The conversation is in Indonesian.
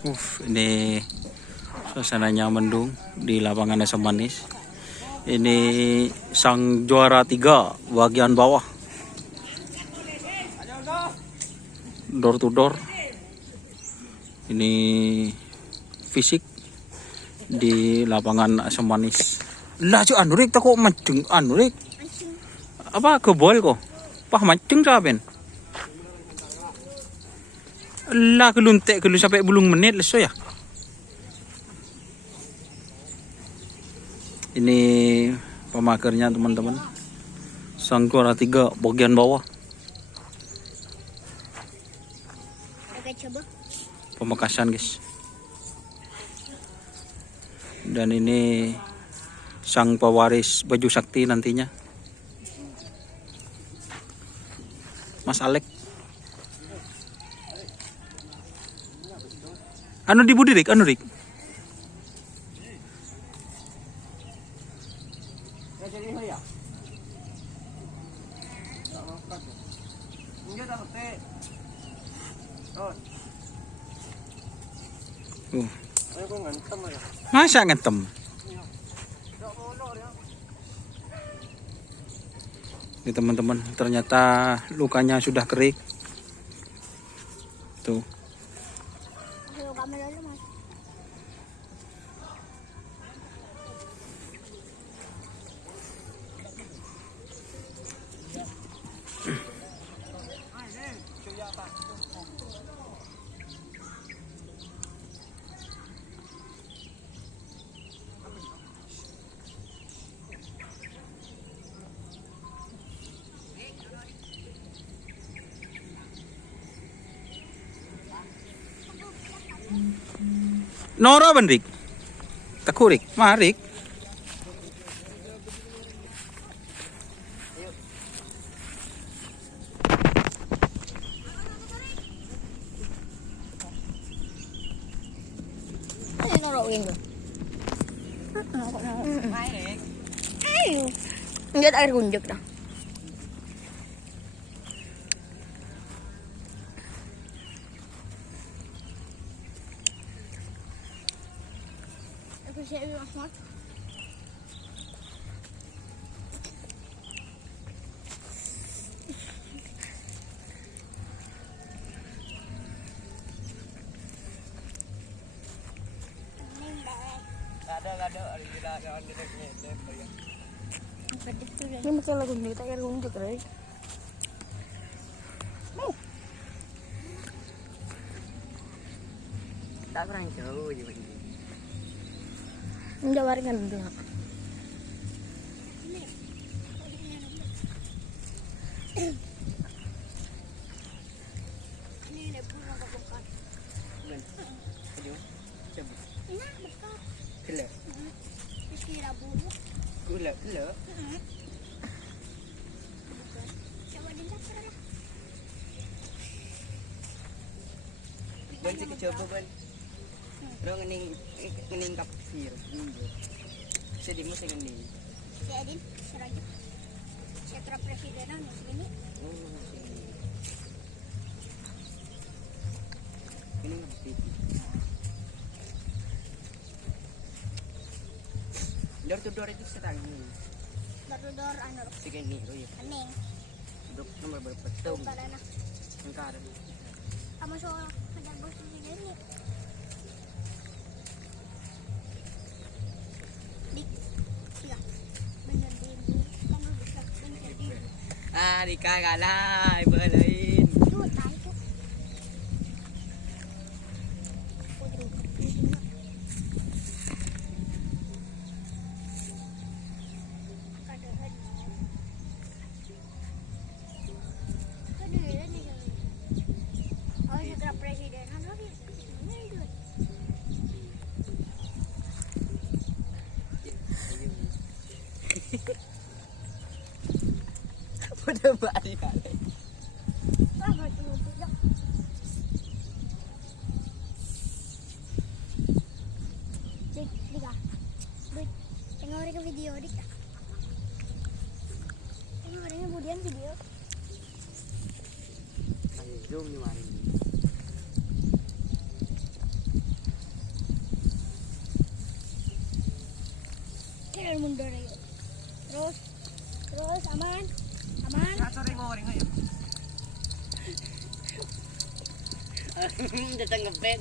Ini suasananya mendung di lapangan Asam Manis. Ini sang juara 3 bagian bawah. Door to door. Ini fisik di lapangan Asam Manis. Lah cuk anu rek kok mancing anu rek. Apa kebol kok? Pah mancing saben. Lah keluntek kelu sampai bulung menit leso ya. Ini pemakernya teman-teman. Sang juara 3 bagian bawah. Oke, coba. Pemekasan guys. Dan ini sang pewaris baju sakti nantinya. Mas Alek. Anu di budi Rik, anu Rik. Masa ngantem? Ini teman-teman, ternyata lukanya sudah kering. Tuh. Nora bendik. Takurik, marik. Ano norokin ko? Ayo. Hindi air kunjuk dah. Aku siap Ahmad. Ini macam lagu ni tak air kunjuk right? Tak pernah jauh je begini. Enggak waringan dulu. Gula. Ban sih coba ban. Ro ngening kapsir. Sedih mu sing ngening. Si Edin, serajut. Setra presidenan ini. Ini ngerti. Door to door itu serang ni. Door anu. Sige ni, oh ya. Aning. Dok nomor berpetung. Kalana. Engkar. Kamu soal ada bos ini. Dik. Siya. Bener din. Kamu bisa bener din. Ah, dikagalay balain. Duh, tayo ko. Udah balik kali. Tengok ke video dik. Tengok kemudian video. Ayo zoom ni mari. sila mundur yun. Terus, aman. Aman. Sorry ko rin ngayon. Datanggapin.